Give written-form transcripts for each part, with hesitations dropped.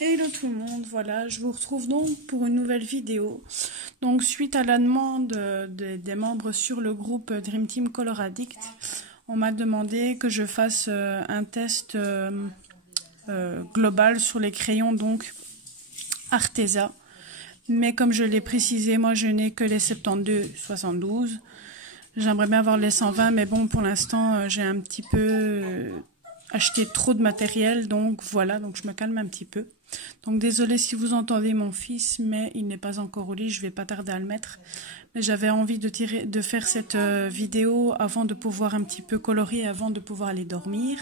Hello tout le monde, voilà, je vous retrouve donc pour une nouvelle vidéo. Donc suite à la demande des membres sur le groupe Dream Team Color Addict, on m'a demandé que je fasse un test global sur les crayons donc Arteza. Mais comme je l'ai précisé, moi je n'ai que les 72-72. J'aimerais bien avoir les 120, mais bon, pour l'instant, j'ai un petit peu acheté trop de matériel, donc voilà, donc je me calme un petit peu. Donc désolé si vous entendez mon fils, mais il n'est pas encore au lit, je vais pas tarder à le mettre. Mais j'avais envie de faire cette vidéo avant de pouvoir un petit peu colorier, avant de pouvoir aller dormir.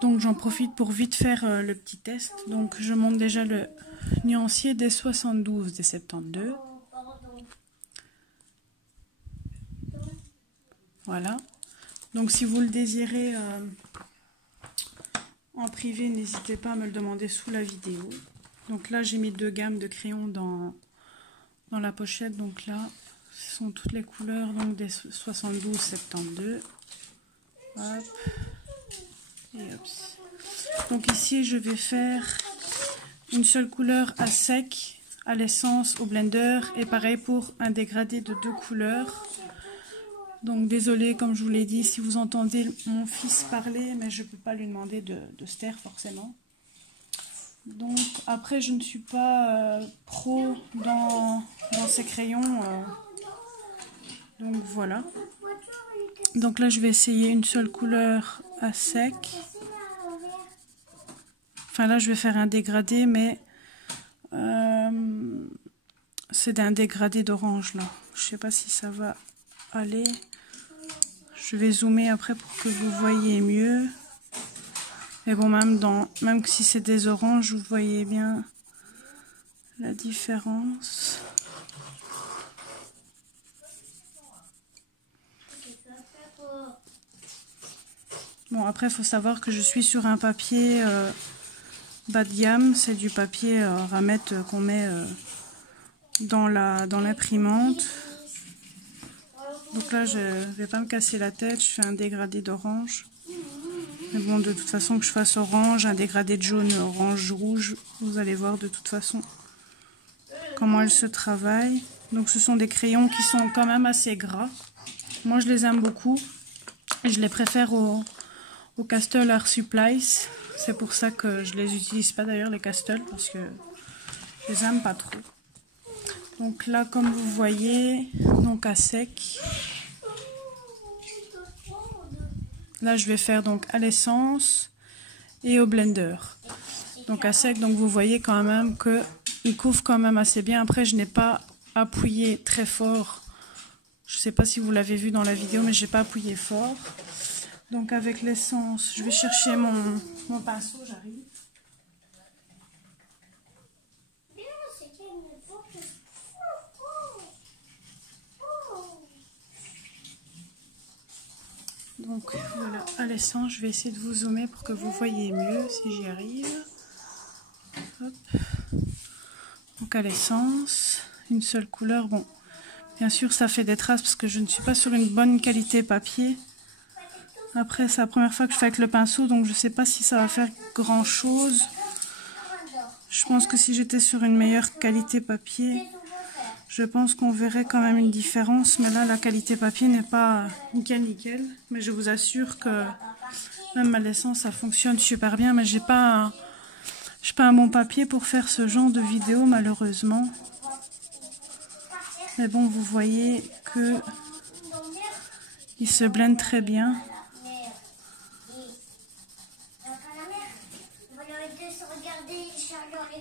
Donc j'en profite pour vite faire le petit test. Donc je monte déjà le nuancier des 72, des 72. Voilà. Donc si vous le désirez en privé, n'hésitez pas à me le demander sous la vidéo. Donc là, j'ai mis 2 gammes de crayons dans la pochette. Donc là, ce sont toutes les couleurs donc des 72, 72. Hop. Et hop. Donc ici, je vais faire une seule couleur à sec, à l'essence, au blender. Et pareil pour un dégradé de 2 couleurs. Donc désolé, comme je vous l'ai dit, si vous entendez mon fils parler, mais je ne peux pas lui demander de se taire forcément. Donc après, je ne suis pas pro dans ces crayons. Donc voilà. Donc là, je vais essayer une seule couleur à sec. Enfin là, je vais faire un dégradé, mais c'est un dégradé d'orange là. Je sais pas si ça va aller. Je vais zoomer après pour que vous voyez mieux. Mais bon, même si c'est des oranges, vous voyez bien la différence. Bon, après, il faut savoir que je suis sur un papier bas de gamme. C'est du papier ramette qu'on met dans l'imprimante. Donc là, je vais pas me casser la tête. Je fais un dégradé d'orange. Mais bon, de toute façon, que je fasse orange, un dégradé de jaune, orange, rouge, vous allez voir de toute façon comment elle se travaille. Donc ce sont des crayons qui sont quand même assez gras. Moi, je les aime beaucoup. Et je les préfère au Castle Art Supplies. C'est pour ça que je les utilise pas d'ailleurs, les Castle, parce que je les aime pas trop. Donc là, comme vous voyez, donc à sec. Là, je vais faire donc à l'essence et au blender. Donc à sec, donc vous voyez quand même que il couvre quand même assez bien. Après, je n'ai pas appuyé très fort. Je sais pas si vous l'avez vu dans la vidéo, mais j'ai pas appuyé fort. Donc avec l'essence, je vais chercher mon pinceau, j'arrive. Donc voilà, à l'essence, je vais essayer de vous zoomer pour que vous voyez mieux si j'y arrive. Hop. Donc à l'essence, une seule couleur. Bon, bien sûr, ça fait des traces parce que je ne suis pas sur une bonne qualité papier. Après, c'est la première fois que je fais avec le pinceau, donc je ne sais pas si ça va faire grand chose. Je pense que si j'étais sur une meilleure qualité papier, je pense qu'on verrait quand même une différence. Mais là, la qualité papier n'est pas nickel. Mais je vous assure que même à l'essence, ça fonctionne super bien. Mais j'ai pas un bon papier pour faire ce genre de vidéo, malheureusement. Mais bon, vous voyez que il se blende très bien.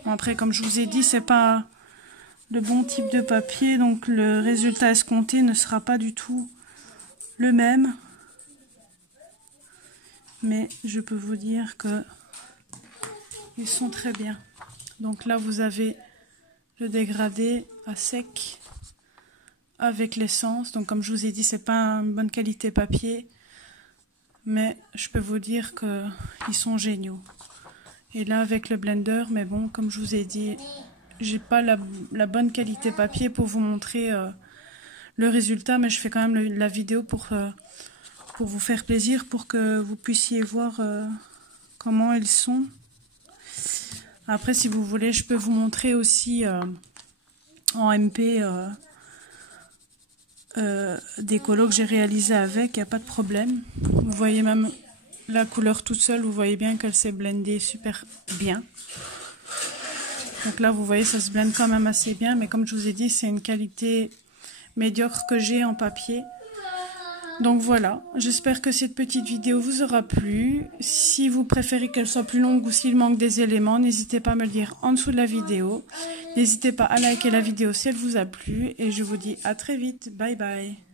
Après, comme je vous ai dit, c'est pas le bon type de papier, donc le résultat escompté ne sera pas du tout le même. Mais je peux vous dire que ils sont très bien. Donc là, vous avez le dégradé à sec avec l'essence. Donc comme je vous ai dit, c'est pas une bonne qualité papier, mais je peux vous dire que ils sont géniaux. Et là avec le blender, mais bon, comme je vous ai dit, j'ai pas la bonne qualité papier pour vous montrer le résultat, mais je fais quand même la vidéo pour vous faire plaisir, pour que vous puissiez voir comment ils sont. Après, si vous voulez, je peux vous montrer aussi en MP des colos que j'ai réalisés avec, il n'y a pas de problème. Vous voyez même la couleur toute seule, vous voyez bien qu'elle s'est blendée super bien. Donc là, vous voyez, ça se blende quand même assez bien, mais comme je vous ai dit, c'est une qualité médiocre que j'ai en papier. Donc voilà, j'espère que cette petite vidéo vous aura plu. Si vous préférez qu'elle soit plus longue ou s'il manque des éléments, n'hésitez pas à me le dire en dessous de la vidéo. N'hésitez pas à liker la vidéo si elle vous a plu et je vous dis à très vite. Bye bye.